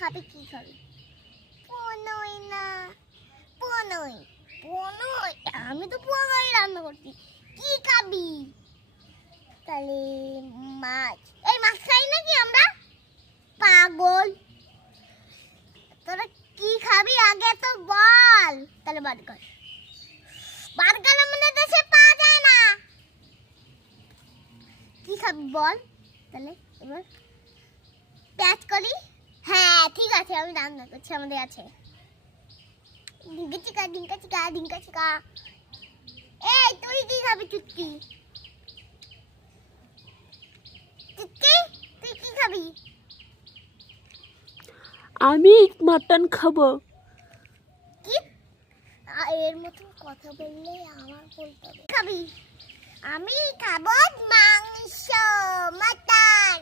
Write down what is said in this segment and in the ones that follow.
খাবে কি খাবে? পনই না, পনই পনই। আমি তো পনই রান্না করছি। কি খাবি? তাহলে মাছ। এই মাছ খাই নাকি আমরা? পাগল। তোরা কি খাবি? আগে তো বল। তাহলে বার্গার বার্গার আমাদের দেশে পাওয়া যায় না। কি খাবি বল? তাহলে এবার পেঁয়াজ করি। হ্যাঁ ঠিক আছে আমি রান্না করছি আমাদের আছে। ডিঙ্কা চিকা ডিঙ্কা চিকা ডিঙ্কা চিকা এই তুই কি খাবি চুটকি? চুটকি? তুই কি খাবি? আমি মাটন খাব। কি? এর মতো কথা বললে আমার বলতে হবে। খাবি? আমি খাব মাংস মাটন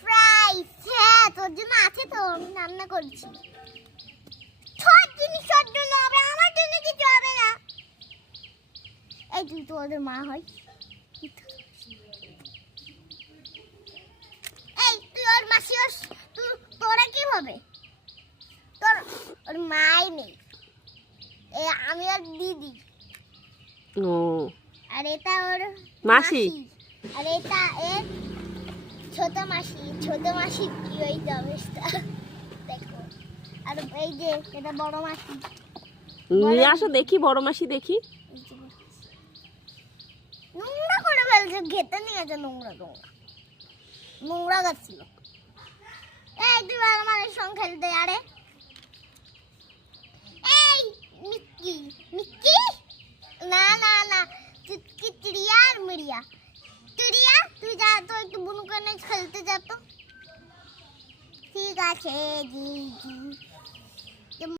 ফ্রাই হ্যাঁ তোর জন্য আছে তো আমি রান্না করছি। সব জিনিস সব জন্য হবে আমার জন্য কিছু হবে না। এই তুই তো ওদের মা হয়। এই তুই ওর মাসি তুই তোরা কি হবে? তোর ওর মাই নেই। এ আমি ওর দিদি। ও। আর এটা ওর মাসি। আর এটা এর ছোট মাসি ছোট মাসি কি ওই অবস্থা? আর এই যে এটা বড় মাসি। নিয়ে আসো দেখি বড় মাসি দেখি। নোংরা করে ফেলছে ঘেতে নিয়ে গেছে নোংরা নোংরা। নোংরা গাছিল। এই তুই আমার সঙ্গে খেলতে আরে। এই মিক্কি মিক্কি না না না চুটকি চিড়িয়া আর মিড়িয়া। চিড়িয়া তুই যা তো একটু বুনু কানে খেলতে যা তো। জি জি